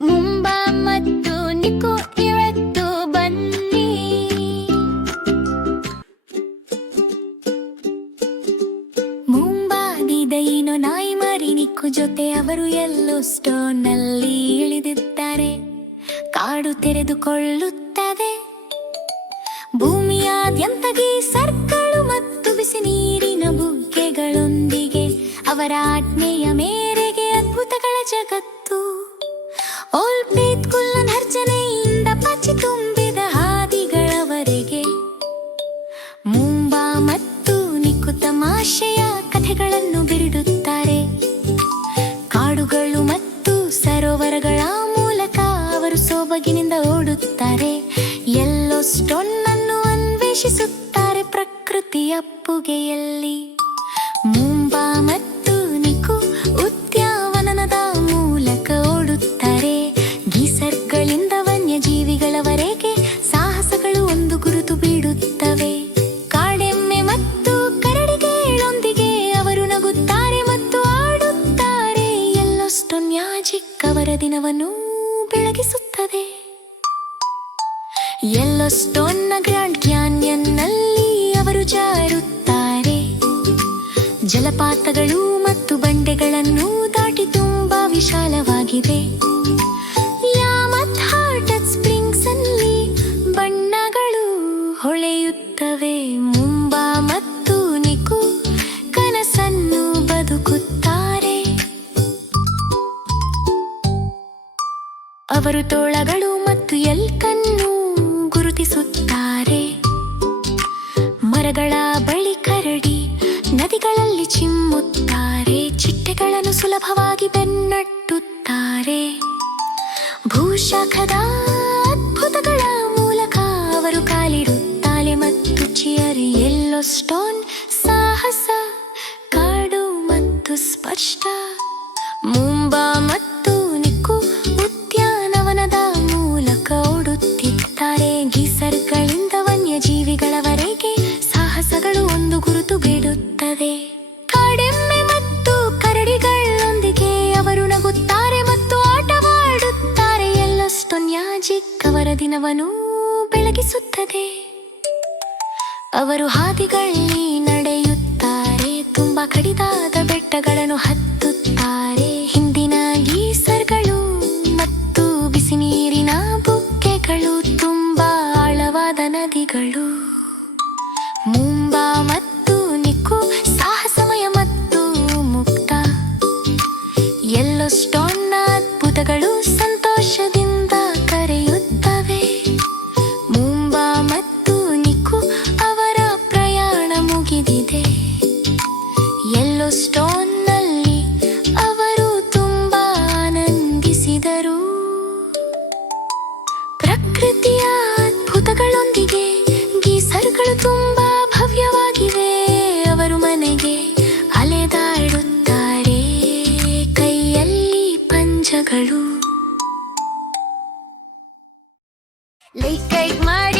ಮುಂಬಾ ಮತ್ತು ನಿಕು ಇವತ್ತು ಬನ್ನಿ ಮುಂಬಾದಿದೈನೋ ನಾಯಿ ಮರಿ ನಿಕ್ಕು ಜೊತೆ ಅವರು ಎಲ್ಲೋ ಸ್ಟೋನ್ನಲ್ಲಿ ಇಳಿದಿದ್ದಾರೆ. ಕಾಡು ತೆರೆದುಕೊಳ್ಳುತ್ತದೆ. ಭೂಮಿಯಾದ್ಯಂತ ಕಥೆಗಳನ್ನು ಬಿರುಡುತ್ತಾರೆ. ಕಾಡುಗಳು ಮತ್ತು ಸರೋವರಗಳ ಮೂಲಕ ಅವರು ಸೊಬಗಿನಿಂದ ಓಡುತ್ತಾರೆ. ಎಲ್ಲೋ ಸ್ಟೋನ್ ಅನ್ನು ಅನ್ವೇಷಿಸುತ್ತಾರೆ ಪ್ರಕೃತಿಯ ಪುಗೆಯಲ್ಲಿ. ಮುಂಬಾ ದಿನವನ್ನು ಬೆಳಗಿಸುತ್ತದೆ. ಎಲ್ಲೋ ಸ್ಟೋನ್ನ ಗ್ರ್ಯಾಂಡ್ ಕ್ಯಾನ್ಯನ್ನಲ್ಲಿ ಅವರು ಜಾರುತ್ತಾರೆ. ಜಲಪಾತಗಳು ಮತ್ತು ಬಂಡೆಗಳನ್ನು ದಾಟಿ ತುಂಬಾ ವಿಶಾಲವಾಗಿದೆ. ಅವರು ತೋಳಗಳು ಮತ್ತು ಎಲ್ಕನ್ನು ಗುರುತಿಸುತ್ತಾರೆ. ಮರಗಳ ಬಳಿ ಕರಡಿ ನದಿಗಳಲ್ಲಿ ಚಿಮ್ಮುತ್ತಾರೆ. ಚಿಟ್ಟೆಗಳನ್ನು ಸುಲಭವಾಗಿ ಬೆನ್ನಟ್ಟುತ್ತಾರೆ. ಭೂಶಾಖದ ಅದ್ಭುತಗಳ ಮೂಲಕ ಅವರು ಕಾಲಿಡುತ್ತಾರೆ ಮತ್ತು ಚಿಯರಿ ಎಲ್ಲೋ ಸ್ಟೋನ್ ಕಾಡೆಮ್ಮೆ ಮತ್ತು ಕರಡಿಗಳೊಂದಿಗೆ ಅವರು ನಗುತ್ತಾರೆ ಮತ್ತು ಆಟವಾಡುತ್ತಾರೆ. ಎಲ್ಲಷ್ಟು ನ್ಯಾಜಿಕ್ಕವರ ದಿನವನ್ನು ಬೆಳಗಿಸುತ್ತದೆ. ಅವರು ಹಾದಿಗಳಲ್ಲಿ ನಡೆಯುತ್ತಾರೆ, ತುಂಬಾ ಕಡಿದಾದ ಬೆಟ್ಟಗಳನ್ನು ಹತ್ತುತ್ತಾರೆ. ಹಿಂದಿನ ಗೀಸರ್ಗಳು ಮತ್ತು ಬಿಸಿ ನೀರಿನ ಬುಕ್ಕೆಗಳು, ತುಂಬಾ ಆಳವಾದ ನದಿಗಳು. ಮುಕ್ತ ಎಲ್ಲೋ ಸ್ಟೋನ್ನ ಅದ್ಭುತಗಳು ಸಂತೋಷದಿಂದ Late cake murder.